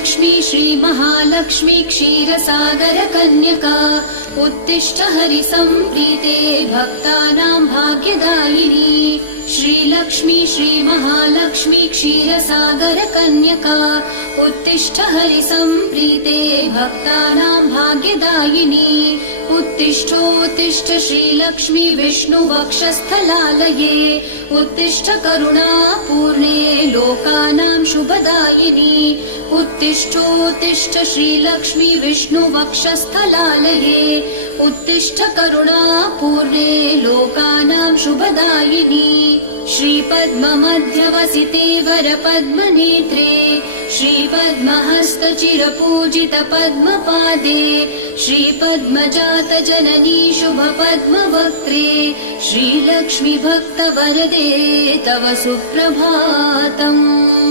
श्रीलक्ष्मी श्रीमहालक्ष्मी क्षीरसागर कन्यका उत्तिष्ठ हरिसम्प्रीते भक्तानां भाग्यदायिनी। श्रीलक्ष्मी श्रीमहालक्ष्मी क्षीरसागर कन्यका उत्तिष्ठ हरिसम्प्रीते भक्तानां भाग्यदायिनी। उत्तिष्ठोत्तिष्ठ श्रीलक्ष्मी विष्णुवक्षस्थलालये उत्तिष्ठ करुणापूर्णे लोकानां शुभदायिनी। उत्तिष्ठोत्तिष्ठ श्रीलक्ष्मी विष्णुवक्षस्थलालये उत्तिष्ठ करुणापूर्णे लोकानां शुभदायिनी। श्रीपद्ममध्यवसिते वरपद्मनेत्रे श्रीपद्महस्तचिरपूजित पद्मपादे श्रीपद्मजात जननी शुभपद्मवक्त्रे श्रीलक्ष्मी भक्तवरदे तव सुप्रभातम्।